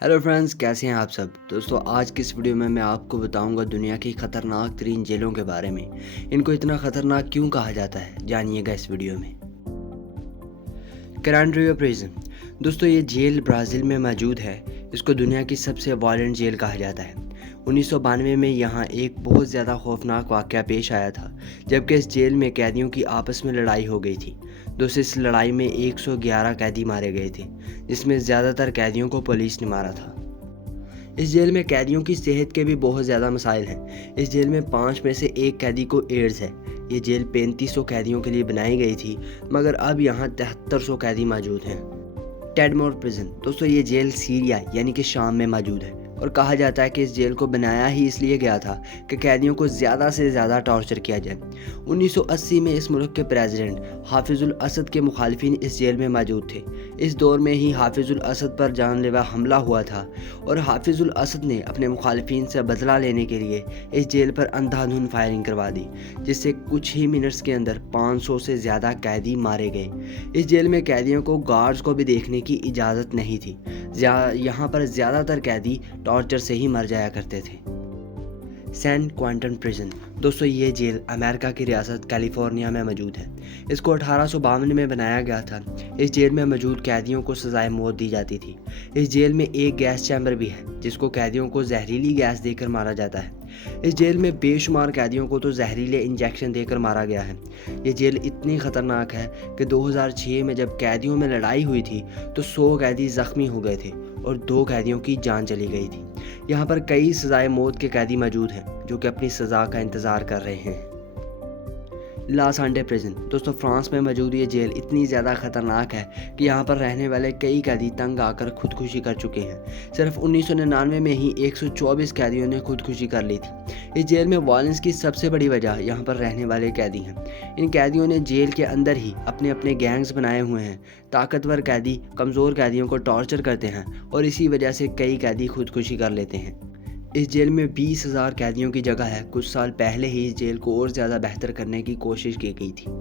Hello friends, कैसे हैं आप सब। दोस्तों, आज की इस वीडियो में मैं आपको बताऊंगा दुनिया की ख़तरनाक तरीन जेलों के बारे में। इनको इतना ख़तरनाक क्यों कहा जाता है, जानिएगा इस वीडियो में। कैरेंड्रियो प्रिजन। दोस्तों, ये जेल ब्राज़ील में मौजूद है। इसको दुनिया की सबसे वायलेंट जेल कहा जाता है। 1992 में यहाँ एक बहुत ज़्यादा खौफनाक वाक़या पेश आया था, जबकि इस जेल में कैदियों की आपस में लड़ाई हो गई थी। दोस्तों, इस लड़ाई में 111 कैदी मारे गए थे, जिसमें ज़्यादातर कैदियों को पुलिस ने मारा था। इस जेल में कैदियों की सेहत के भी बहुत ज़्यादा मसाइल हैं। इस जेल में 5 में से 1 कैदी को एड्स है। ये जेल 3500 कैदियों के लिए बनाई गई थी, मगर अब यहाँ 7300 कैदी मौजूद हैं। टेडमोर प्रिजन। दोस्तों, ये जेल सीरिया यानी कि शाम में मौजूद है, और कहा जाता है कि इस जेल को बनाया ही इसलिए गया था कि कैदियों को ज़्यादा से ज़्यादा टॉर्चर किया जाए। 1980 में इस मुल्क के प्रेसिडेंट हाफिजुल असद के मुखालिफिन इस जेल में मौजूद थे। इस दौर में ही हाफिजुल असद पर जानलेवा हमला हुआ था, और हाफिजुल असद ने अपने मुखालिफिन से बदला लेने के लिए इस जेल पर अंधाधुंध फायरिंग करवा दी, जिससे कुछ ही मिनट्स के अंदर 500 से ज़्यादा कैदी मारे गए। इस जेल में कैदियों को गार्ड्स को भी देखने की इजाज़त नहीं थी। यहाँ पर ज़्यादातर कैदी टॉर्चर से ही मर जाया करते थे। San Quentin prison. दोस्तों, ये जेल अमेरिका की रियासत कैलिफोर्निया में मौजूद है। इसको 1852 में बनाया गया था। इस जेल में मौजूद कैदियों को सजाए मौत दी जाती थी। इस जेल में एक गैस चैम्बर भी है, जिसको कैदियों को जहरीली गैस देकर मारा जाता है। इस जेल में बेशुमार कैदियों को तो जहरीले इंजेक्शन देकर मारा गया है। ये जेल इतनी ख़तरनाक है कि 2006 में जब कैदियों में लड़ाई हुई थी तो 100 कैदी ज़ख्मी हो गए थे और 2 कैदियों की जान चली गई थी। यहाँ पर कई सजाए मौत के कैदी मौजूद हैं, जो कि अपनी सज़ा का इंतज़ार कर रहे हैं। ला सांडे प्रिजन। दोस्तों, फ्रांस में मौजूद ये जेल इतनी ज़्यादा ख़तरनाक है कि यहाँ पर रहने वाले कई कैदी तंग आकर खुदकुशी कर चुके हैं। सिर्फ 1999 में ही 124 कैदियों ने खुदकुशी कर ली थी। इस जेल में वायलेंस की सबसे बड़ी वजह यहाँ पर रहने वाले कैदी हैं। इन कैदियों ने जेल के अंदर ही अपने अपने गैंग्स बनाए हुए हैं। ताकतवर कैदी कमज़ोर कैदियों को टॉर्चर करते हैं, और इसी वजह से कई कैदी खुदकुशी कर लेते हैं। इस जेल में 20,000 कैदियों की जगह है। कुछ साल पहले ही इस जेल को और ज़्यादा बेहतर करने की कोशिश की गई थी।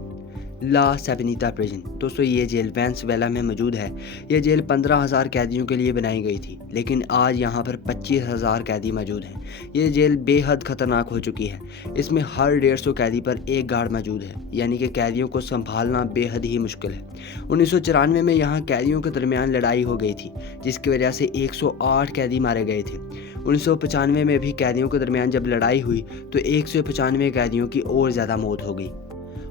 ला सेबनीता प्रिजन। दोस्तों, ये जेल वेनेजुएला में मौजूद है। ये जेल 15,000 कैदियों के लिए बनाई गई थी, लेकिन आज यहाँ पर 25,000 कैदी मौजूद हैं। ये जेल बेहद ख़तरनाक हो चुकी है। इसमें हर 150 कैदी पर एक गार्ड मौजूद है, यानी कि कैदियों को संभालना बेहद ही मुश्किल है। 1994 में यहाँ कैदियों के दरमियान लड़ाई हो गई थी, जिसकी वजह से 108 कैदी मारे गए थे। 1995 में भी कैदियों के दरमियान जब लड़ाई हुई तो 195 कैदियों की और ज़्यादा मौत हो गई।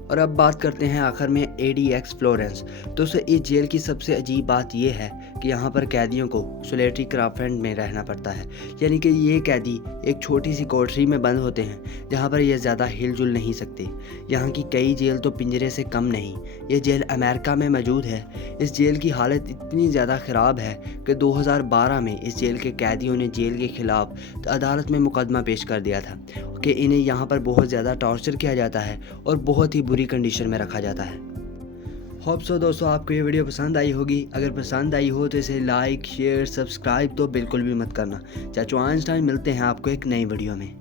और अब बात करते हैं आखिर में ADX फ्लोरेंस। दोस्तों, इस जेल की सबसे अजीब बात यह है कि यहाँ पर कैदियों को सोलिटरी क्राफ्ट में रहना पड़ता है, यानी कि ये कैदी एक छोटी सी कोठरी में बंद होते हैं, जहाँ पर ये ज़्यादा हिलजुल नहीं सकते। यहाँ की कई जेल तो पिंजरे से कम नहीं। ये जेल अमेरिका में मौजूद है। इस जेल की हालत इतनी ज़्यादा ख़राब है कि 2012 में इस जेल के कैदियों ने जेल के ख़िलाफ़ अदालत में मुकदमा पेश कर दिया था कि इन्हें यहाँ पर बहुत ज़्यादा टॉर्चर किया जाता है और बहुत ही बुरी कंडीशन में रखा जाता है। होप सो दोस्तों, आपको ये वीडियो पसंद आई होगी। अगर पसंद आई हो तो इसे लाइक, शेयर, सब्सक्राइब तो बिल्कुल भी मत करना। चाचू आइंस्टाइन मिलते हैं आपको एक नई वीडियो में।